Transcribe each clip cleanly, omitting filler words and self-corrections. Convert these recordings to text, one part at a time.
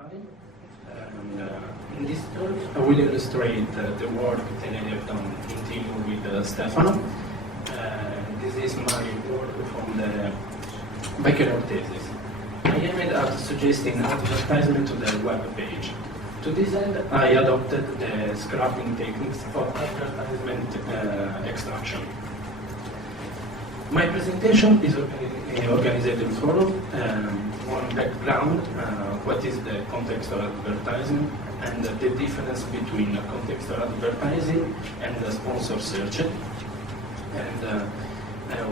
In this talk, I will illustrate the work that I have done in team with Stefano. This is my work from the bachelor thesis. I aimed at suggesting advertisement to the web page. To this end, I adopted the scrapping techniques for advertisement extraction. My presentation is organized in four. One background, what is the contextual advertising, and the difference between contextual advertising and the sponsor search, and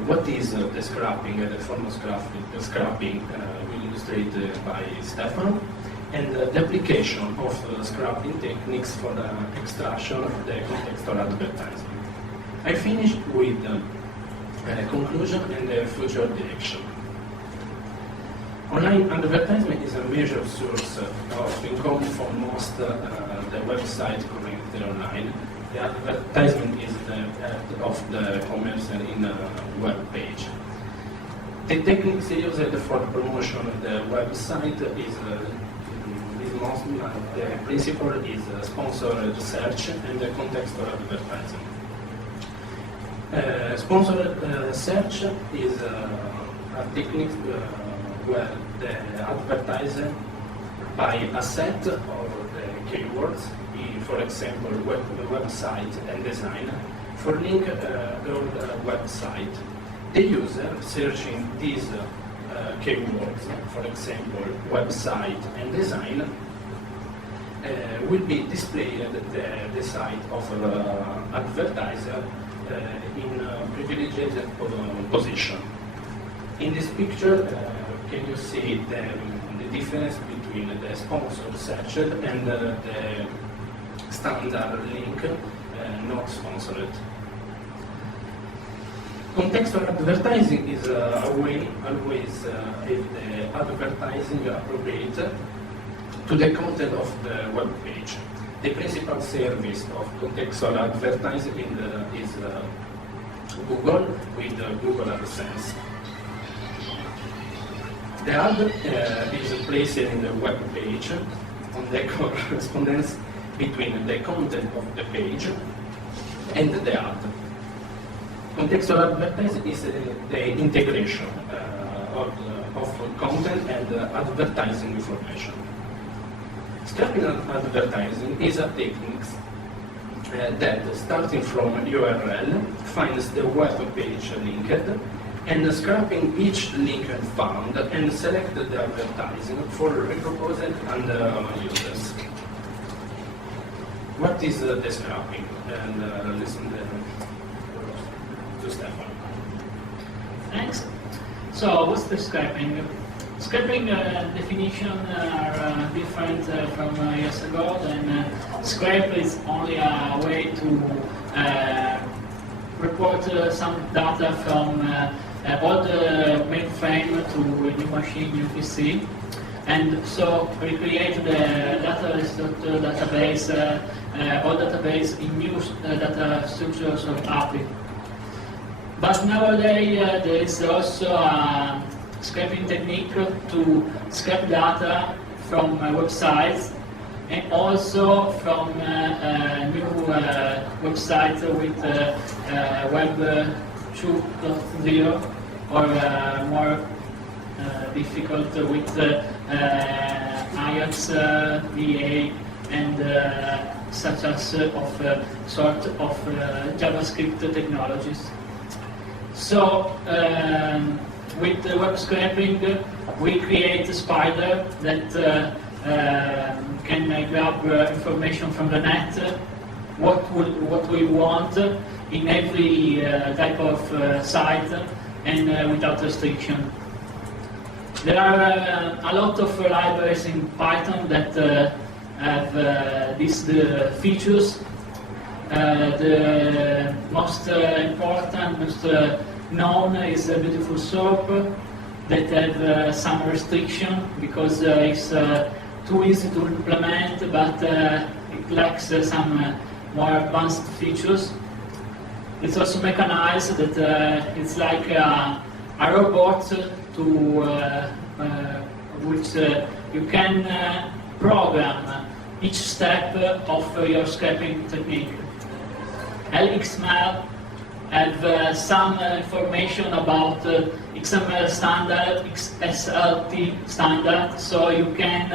what is the scrapping, the form of scrapping illustrated by Stefano, and the application of scrapping techniques for the extraction of the contextual advertising. I finished with a conclusion and a future direction. Online advertisement is a major source of income for most the websites connected online. The advertisement is the head of the commerce in a web page. The techniques used for promotion of the website is mostly the principle is sponsored search and the contextual advertising. Sponsored search is a technique where the advertiser buy a set of the keywords, for example, website and design, for link their website. The user searching these keywords, for example, website and design, will be displayed the site of advertiser in a privileged position. In this picture, can you see the difference between the sponsored search and the standard link not sponsored? Contextual advertising is a way always if the advertising appropriate to the content of the web page. The principal service of contextual advertising is Google with Google AdSense. The ad is placed in the web page on the correspondence between the content of the page and the ad. Contextual advertising is the integration of content and advertising information. Scrapping advertising is a technique that, starting from URL, finds the web page linked, and scrapping each link found and select the advertising for repurposed and users. What is the scrapping? And listen to Stefano. Thanks. So, what's the scrapping? Scrapping definition are different from years ago. Then scrape is only a way to report some data from all the mainframe to a new machine, new PC, and so recreate the database, all database in new data structures of API. But nowadays there is also a scraping technique to scrape data from websites and also from new websites with Web 2.0 or more difficult with Ajax, VA, and such as sort of JavaScript technologies. So with the web scraping, we create a spider that can grab information from the net, what we want in every type of site and without restriction. There are a lot of libraries in Python that have these features. The most important, most known is a beautiful soap that have some restriction because it's too easy to implement, but it lacks some more advanced features. It's also mechanized, that it's like a robot to which you can program each step of your scraping technique. LXML have some information about XML standard, XSLT standard, so you can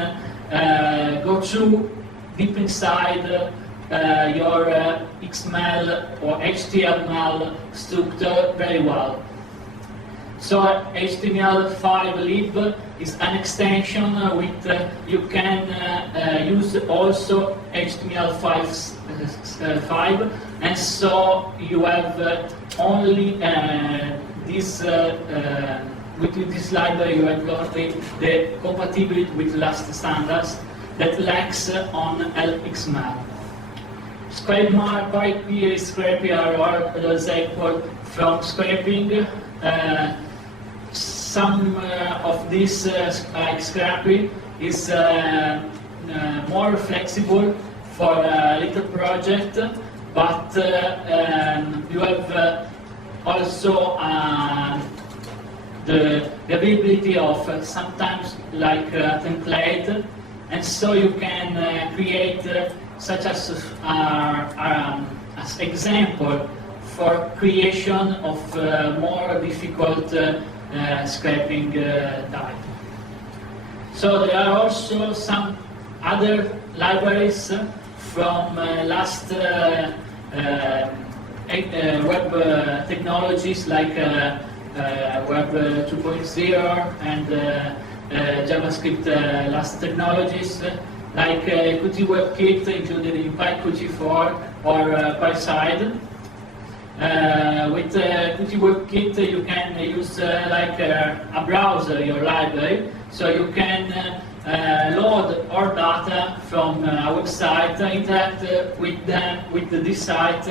go through deep inside your XML or HTML structure very well. So HTML5lib is an extension with you can use also HTML5, and so you have only this with this library you have only the compatibility with last standards that lacks on LXML. Scrape scraping are example from scraping. Some of this scraping is more flexible for a little project, but you have also the availability of sometimes like a template, and so you can create such as example for creation of more difficult scraping type. So there are also some other libraries from last web technologies like Web 2.0 and JavaScript last technologies like QtWebKit included in PyQt4 or PySide. With QtWebKit you can use like a browser, your library, so you can load our data from a website, interact with this site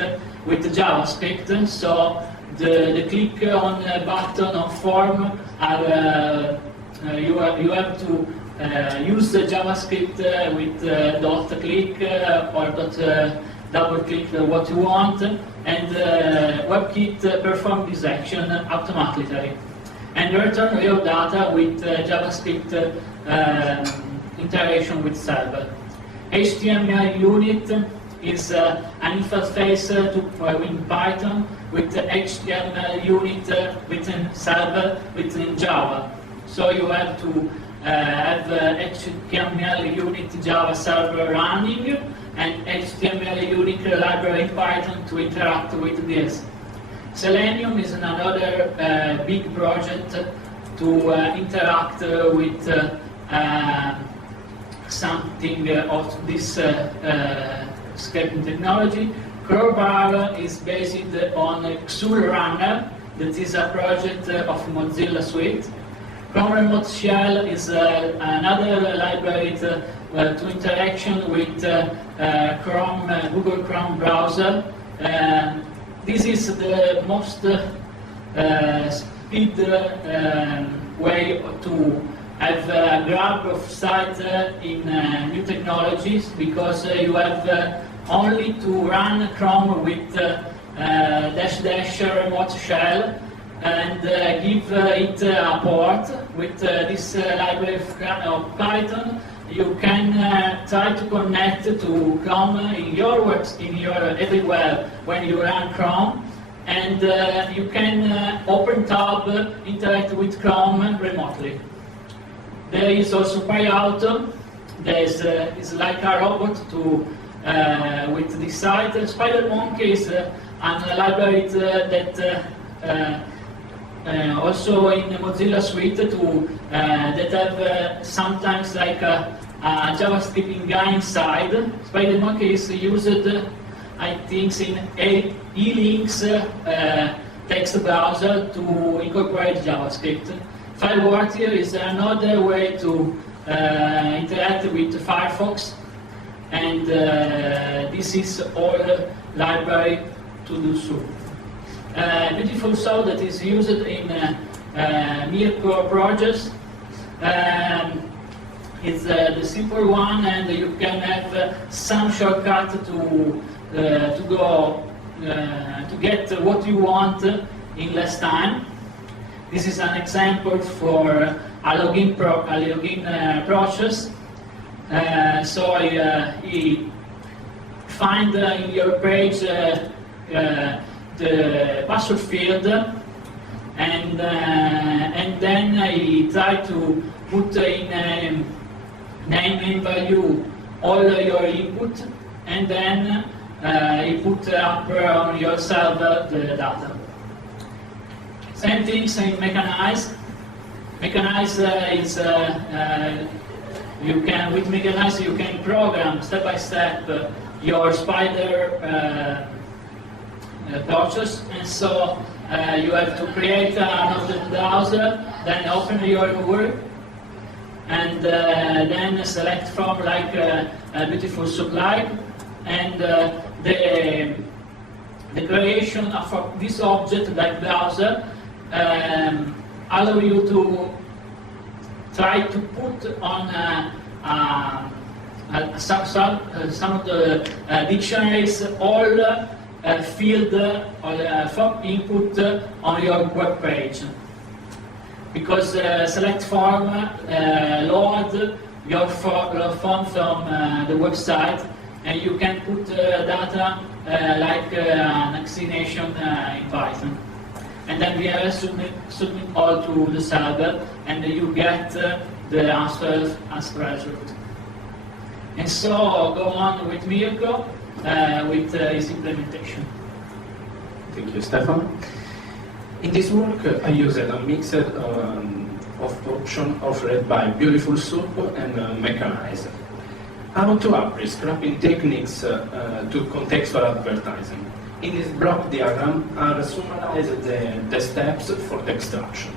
with JavaScript. So the click on button on form are you have to use the JavaScript with dot click or dot double click what you want, and WebKit perform this action automatically and return your data with JavaScript integration with server. HtmlUnit is an interface in Python with HtmlUnit within server within Java. So you have to have HtmlUnit Java server running and HtmlUnit library in Python to interact with this. Selenium is another big project to interact with something of this scraping technology. Crowbar is based on XULRunner, that is a project of Mozilla Suite. Chrome Remote Shell is another library to interaction with Chrome, Google Chrome browser. This is the most speed way to have a grab of site in new technologies, because you have only to run Chrome with -- remote shell and give it a port with this library of Python. You can try to connect to Chrome in your everywhere when you run Chrome, and you can open tab, interact with Chrome remotely. There is also PyAuto. There is like a robot to with this site. SpiderMonkey is a library that also in Mozilla Suite to that have sometimes like a JavaScript guy inside. SpiderMonkey is used, I think, in E-Links text browser to incorporate JavaScript. FileWarrior is another way to interact with Firefox, and this is all library to do so. Beautiful Soul that is used in Mirko projects. It's the simple one, and you can have some shortcut to go to get what you want in less time. This is an example for a login process. So he find in your page the password field, and then he try to put in name and value all your input, and then he put up on your server the data. Same things in Mechanize. Mechanize is with Mechanize you can program step by step your Spider process, and so you have to create another browser, then open your Urru, and then select from like a beautiful supply, and the creation of this object like browser allow you to try to put on some of the dictionaries all field from input on your web page, because select form load your form from the website, and you can put data like an explanation in Python, and then we submit all to the server, and you get the answer as result. And so go on with Mirko with his implementation. Thank you, Stefano. In this work, I used a mix of options offered by Beautiful Soup and Mechanize. How to apply scrapping techniques to contextual advertising. In this block diagram are summarized the steps for the extraction.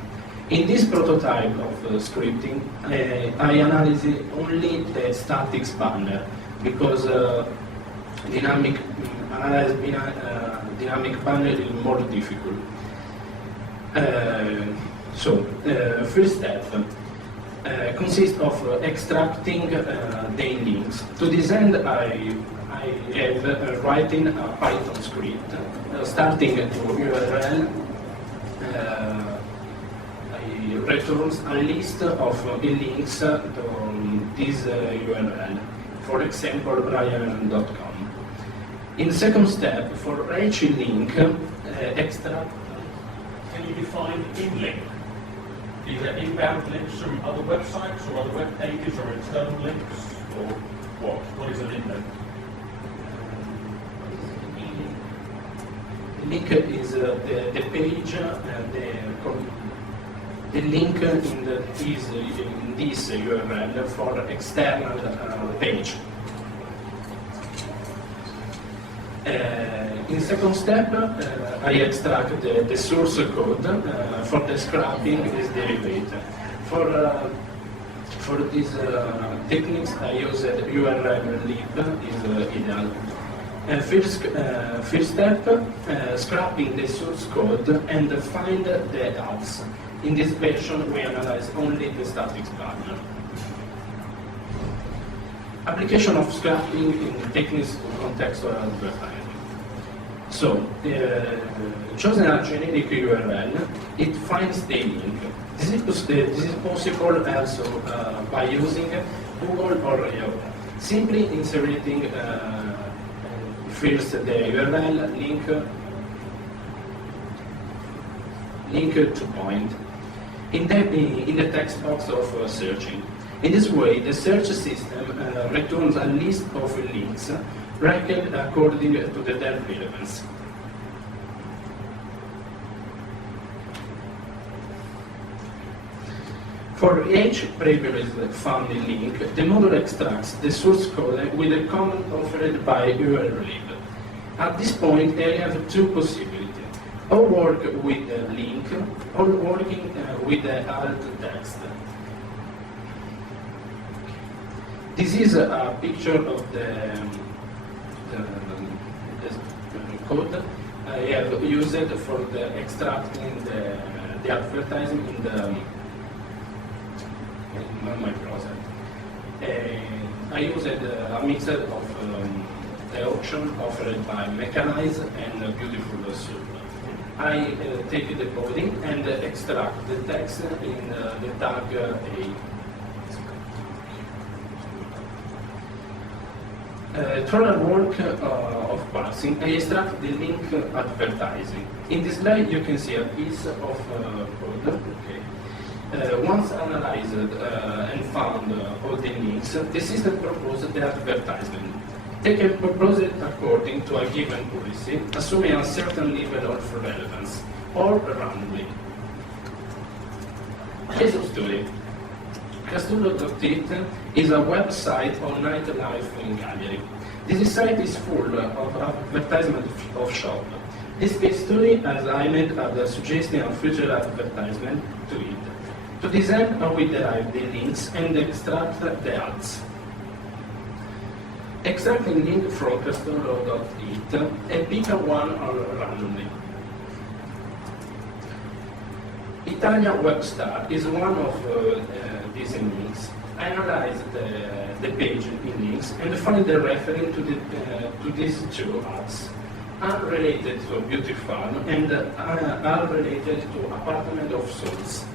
In this prototype of scripting, I analyze only the static banner, because dynamic banner is more difficult. First step consists of extracting the links. To this end, I have writing a Python script, starting at URL. Returns a list of links to this URL, for example, Ryan.com. In the second step, for each link, extract. Can you define in-link? These are inbound links from other websites or other web pages, or internal links, or what? What is an in-link? Link is the page, the link in this URL for external page. In second step, I extract the source code for the scrapping is derived. For these techniques, I use URL lib is ideal. First step, scrapping the source code and find the ads. In this version, we analyze only the static banner. Application of scrapping in techniques of contextual advertising. So, chosen a generic URL, it finds the link. This is possible also by using Google or Yahoo. Simply inserting first the URL link to point in the text box of searching. In this way, the search system returns a list of links ranked according to their relevance. For each previously found link, the module extracts the source code with a comment offered by URLib. At this point, I have two possibilities. Or work with the link, or working with the alt text. This is a picture of the code I have used for the extracting the advertising in my project. I used a mix of the option offered by Mechanize and Beautiful Soup. I take the coding and extract the text in the tag A. Through the work of parsing, I extract the link advertising. In this slide, you can see a piece of code. Okay. Once analyzed and found all the links, the system proposes the advertisement. They can propose it according to a given policy, assuming a certain level of relevance, or randomly. Case of study. QtWebKit is a website on nightlife in Cagliari. This site is full of advertisements of shop. This case study has aimed at suggesting a future advertisement to it. To this end, we derive the links and extract the ads. Extracting link from QtWebKit and pick a one randomly. Italian Web Star is one of these links. I analyze the page in links and find the reference to these two ads. Are related to beauty farm and are related to apartment of souls.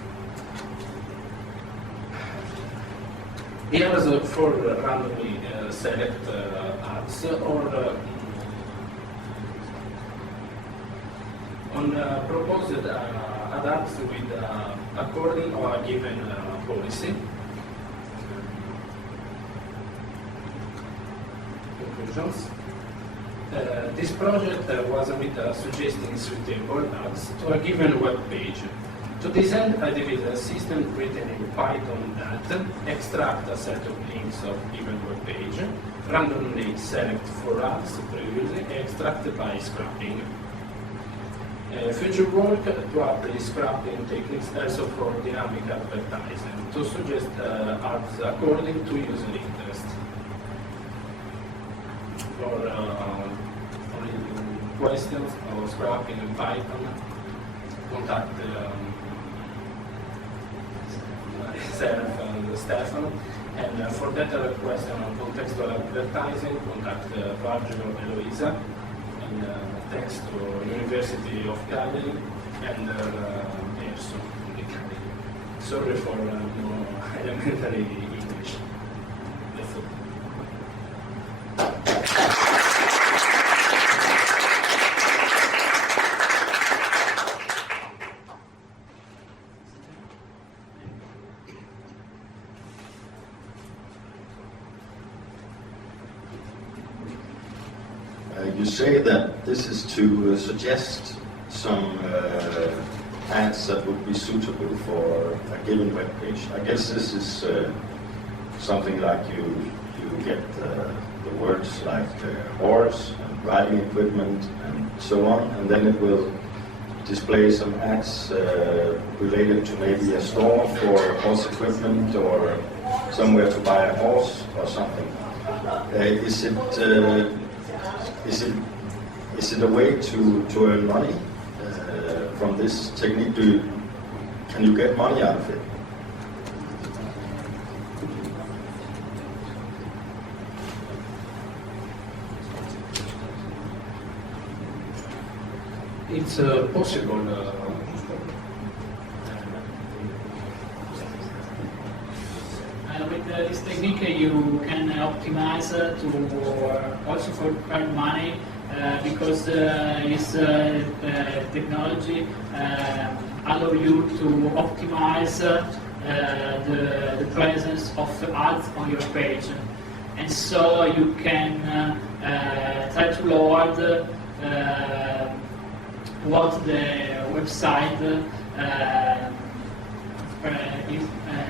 Here is for randomly select ads or on proposed adapts with according or a given policy. Conclusions. This project was with suggesting suitable ads to a given web page. To this end, I developed a system written in Python that extract a set of links of given web page, randomly select for ads previously extracted by scrapping. Future work to apply scrapping techniques also for dynamic advertising to suggest ads according to user interest. For questions or scrapping in Python, contact myself and Stefano. And for that question on contextual advertising, contact Virgil or Eloisa. And thanks to University of Cagliari and ERSO. Sorry for no elementary English. That's all. You say that this is to suggest some ads that would be suitable for a given web page. I guess this is something like you get the words like horse and riding equipment and so on, and then it will display some ads related to maybe a store for horse equipment or somewhere to buy a horse or something. Is it a way to earn money from this technique? Can you get money out of it? It's possible. With this technique, you can optimize to also for earn money because this technology allow you to optimize the presence of ads on your page, and so you can try to lower what the website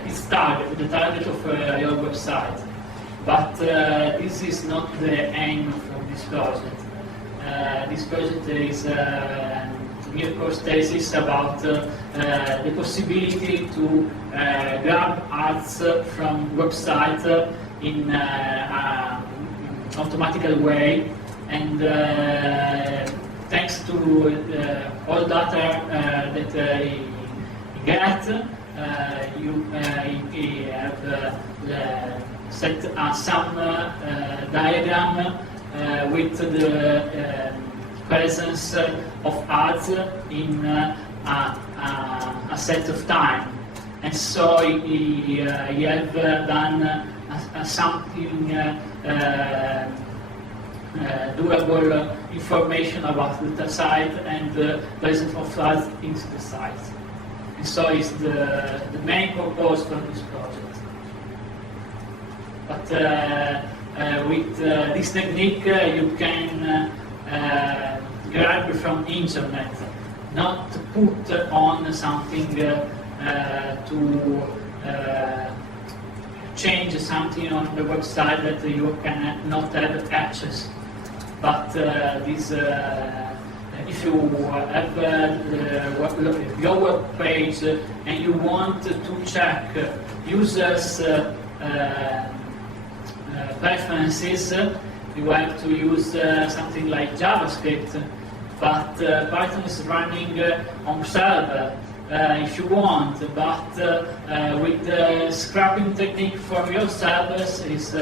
is the target of your website. But this is not the aim of this project. This project is Mirko's thesis about the possibility to grab ads from website in an automatical way, and thanks to all data that you get, you have set some diagram with the presence of ads in a set of time, and so you have done something doable information about the site and present of files into the site. And so it's the main purpose for this project. But with this technique you can grab from internet, not put on something to change something on the website that you can not have access. But this, if you have your web page and you want to check users' preferences, you have to use something like JavaScript. But Python is running on server. If you want, but with the scrapping technique from your servers is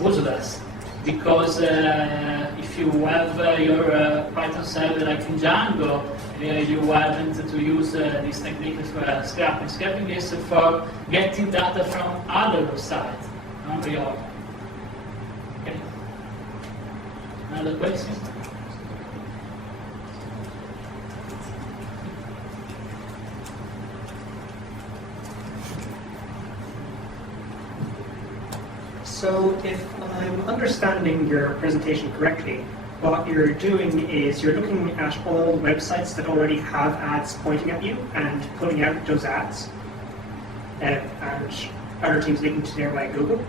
useless, because if you have your Python server like in Django, you haven't to use this technique for scrapping. Scrapping is for getting data from other websites, not your. Okay. Another question? So if I'm understanding your presentation correctly, what you're doing is you're looking at all websites that already have ads pointing at you and pulling out those ads, and other teams linking to nearby Google.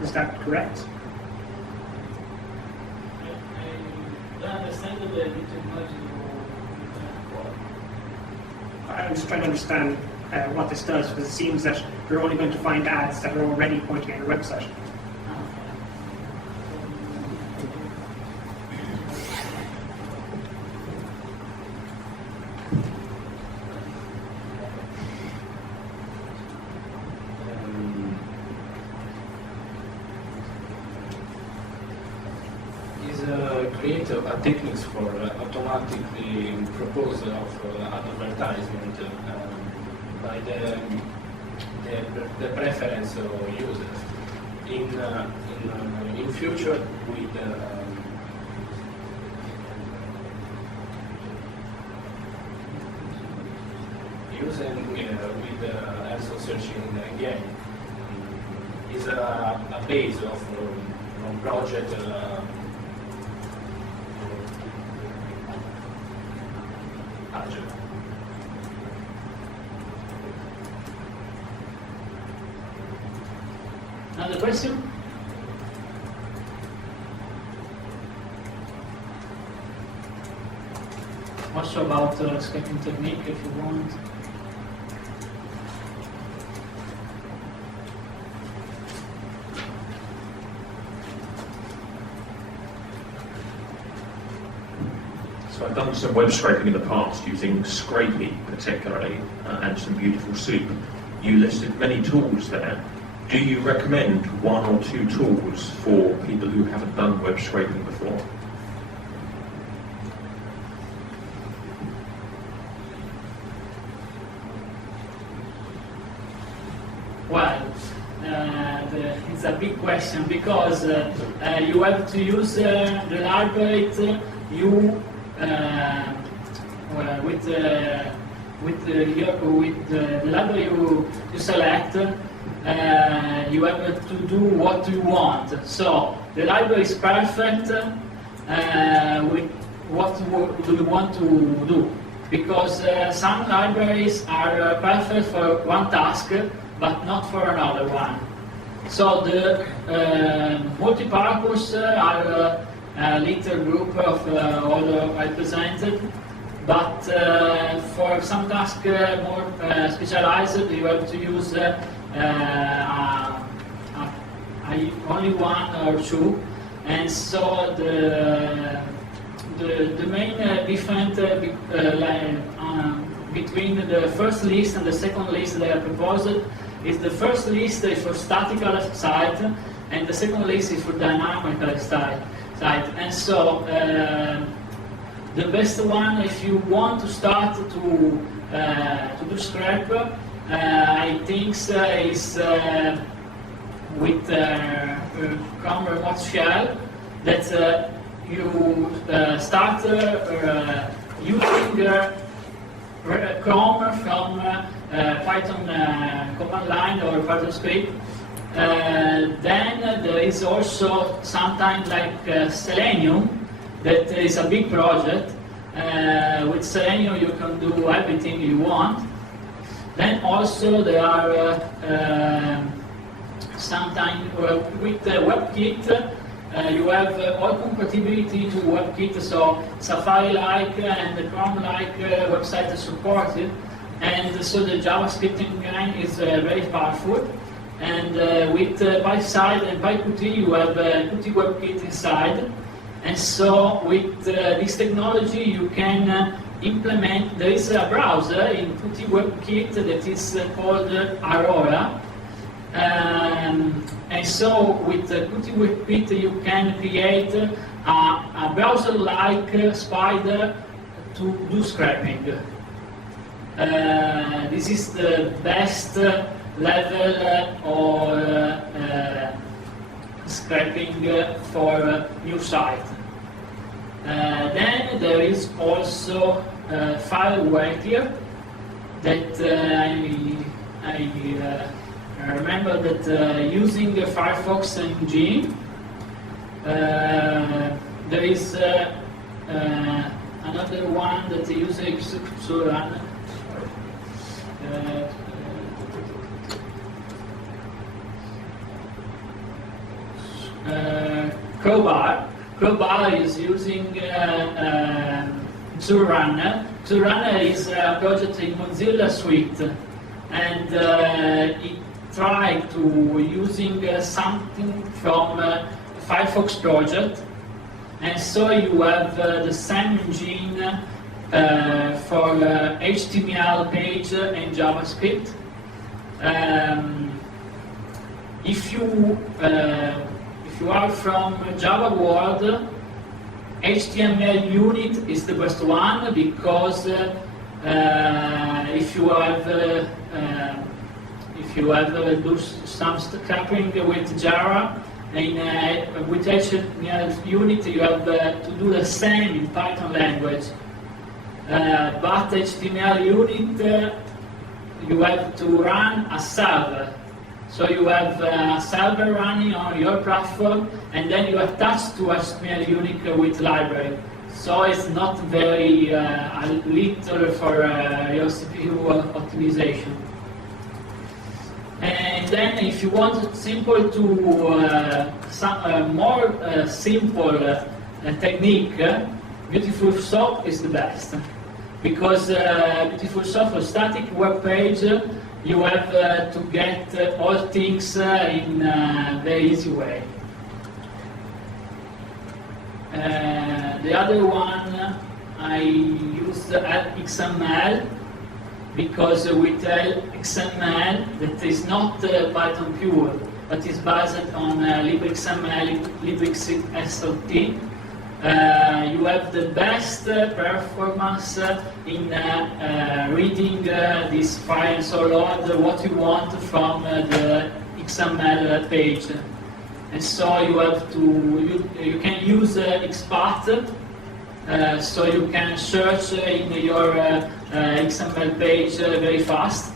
Is that correct? I don't understand the technology. I'm just trying to understand what this does, because it seems that you're only going to find ads that are already pointing at your website. Create techniques for automatically proposal of advertisement by the preference of users. In future, with using with also searching again is a base of project. Another question? Also about scraping technique, if you want. So I've done some web scraping in the past using Scrapey particularly and some beautiful soup. You listed many tools there. Do you recommend one or two tools for people who haven't done web scraping before? Well, it's a big question, because you have to use the library you with the library you select. You have to do what you want. So the library is perfect with what do you want to do, because some libraries are perfect for one task but not for another one. So the multi-purpose are a little group of all I presented, but for some tasks more specialized, you have to use only one or two, and so the main difference between the first list and the second list that I proposed is the first list is for statical site, and the second list is for dynamical site. And so the best one, if you want to start to do scrap, I think is with COM remote shell, that you start using Chrome from Python command line or Python script. Then there is also sometimes like Selenium, that is a big project. With Selenium you can do everything you want. Then also there are sometimes with WebKit you have all compatibility to WebKit, so Safari-like and Chrome-like website is supported, and so the JavaScript engine is very powerful. And with PySide and PyQt you have QtWebKit inside, and so with this technology you can implement. There is a browser in QtWebKit that is called Aurora. And so with QtWebKit you can create a browser-like spider to do scraping. This is the best level of scraping for new site. Then there is also FileWriter that I remember that using the Firefox engine, there is another one that uses Urru. Crowbar. Crowbar is using Urru. Urru is a project in Mozilla Suite, and it tried to using something from Firefox project, and so you have the same engine for HTML page and JavaScript. If you are from Java world, HtmlUnit is the best one, because if you have do some scrapping with Java, and with HtmlUnit you have to do the same in Python language. But HtmlUnit you have to run a server. So you have a server running on your platform, and then you attach to HtmlUnit with library. So it's not very little for your CPU optimization. And then if you want simple to some more simple technique, Beautiful Soap is the best, because Beautiful Soap for static web page you have to get all things in a very easy way. The other one I use XML, because with XML that is not Python pure, but is based on libxml, libxSLT. You have the best performance in reading this file and so load what you want from the XML page. And so you have to, you can use XPath, so you can search in your XML page very fast.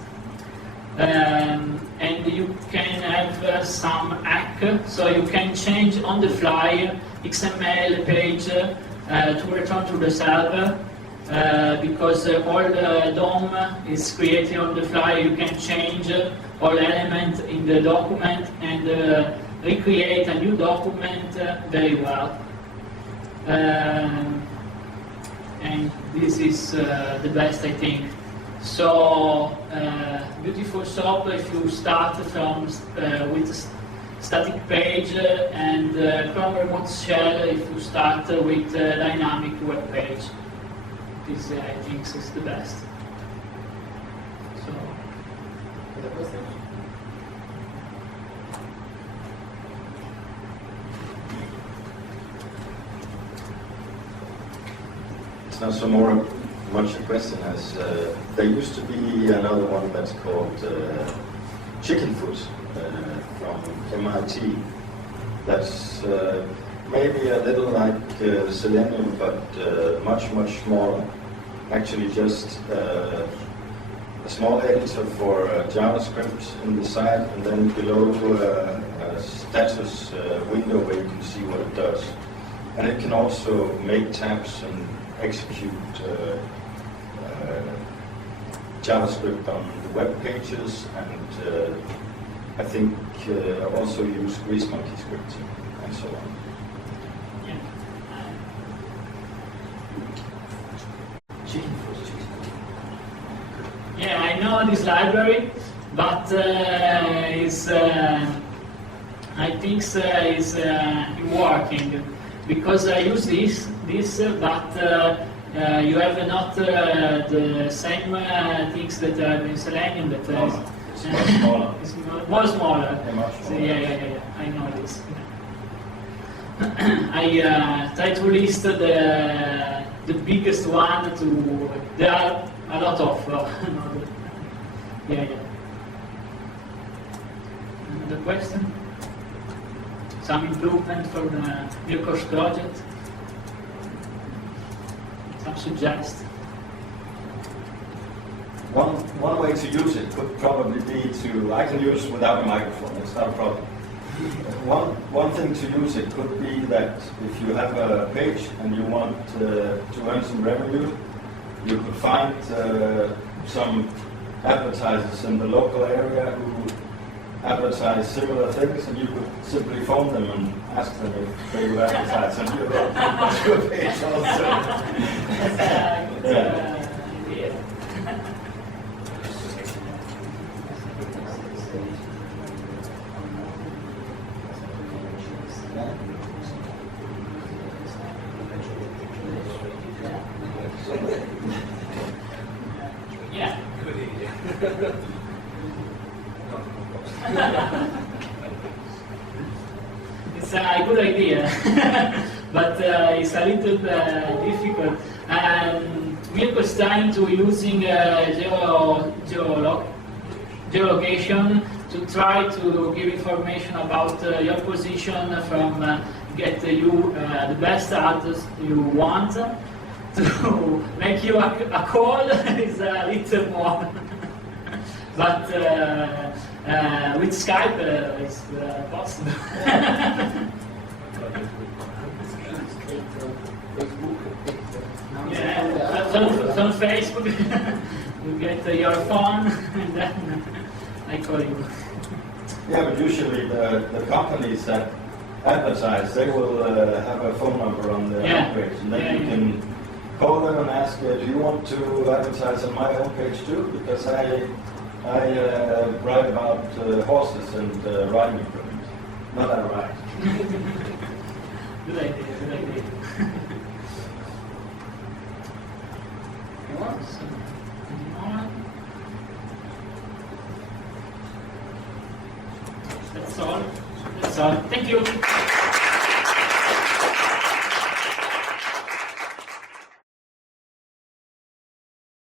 And you can have some hack, so you can change on the fly XML page to return to the server, because all the DOM is created on the fly. You can change all elements in the document and recreate a new document very well. And this is the best, I think. So, Beautiful Soap, if you start from with static page, and Chrome Remote Shell if you start with dynamic web page. This, I think, is the best. So, other questions? It's not so much a question as there used to be another one that's called Chicken Foot from MIT. That's maybe a little like Selenium, but much, much smaller. Actually, just a small editor for JavaScript in the side, and then below a status window where you can see what it does. And it can also make tabs and execute JavaScript on the web pages, and I think also use greasemonkey scripting and so on. Yeah, I know this library, but I think it's working because I use this, but you have not the same things that are in Selenium. That It's much smaller. it's more smaller. Yeah, much So, smaller. yeah, I know this. I try to list the biggest one to. There are a lot of. Yeah. Another question? Some improvement for the Mirko's project? Some suggest? One way to use it could probably be to, I can use without a microphone, it's not a problem. One thing to use it could be that if you have a page and you want to earn some revenue, you could find some advertisers in the local area who advertise similar things, and you could simply phone them and ask them if they will advertise on your page also. Yeah. Yeah. It's a good idea, but it's a little difficult. Mirko is trying to using geolocation to try to give information about your position from get you the best address you want. To make you a call is a little more, but with Skype it's possible. Yeah, on Facebook you get your phone and then I call you. Yeah, but usually the companies that advertise, they will have a phone number on their homepage, and then you can call them and ask, do you want to advertise on my homepage too? Because I write about horses and riding equipment. Not that right. Good idea, good idea. That's all. Thank you.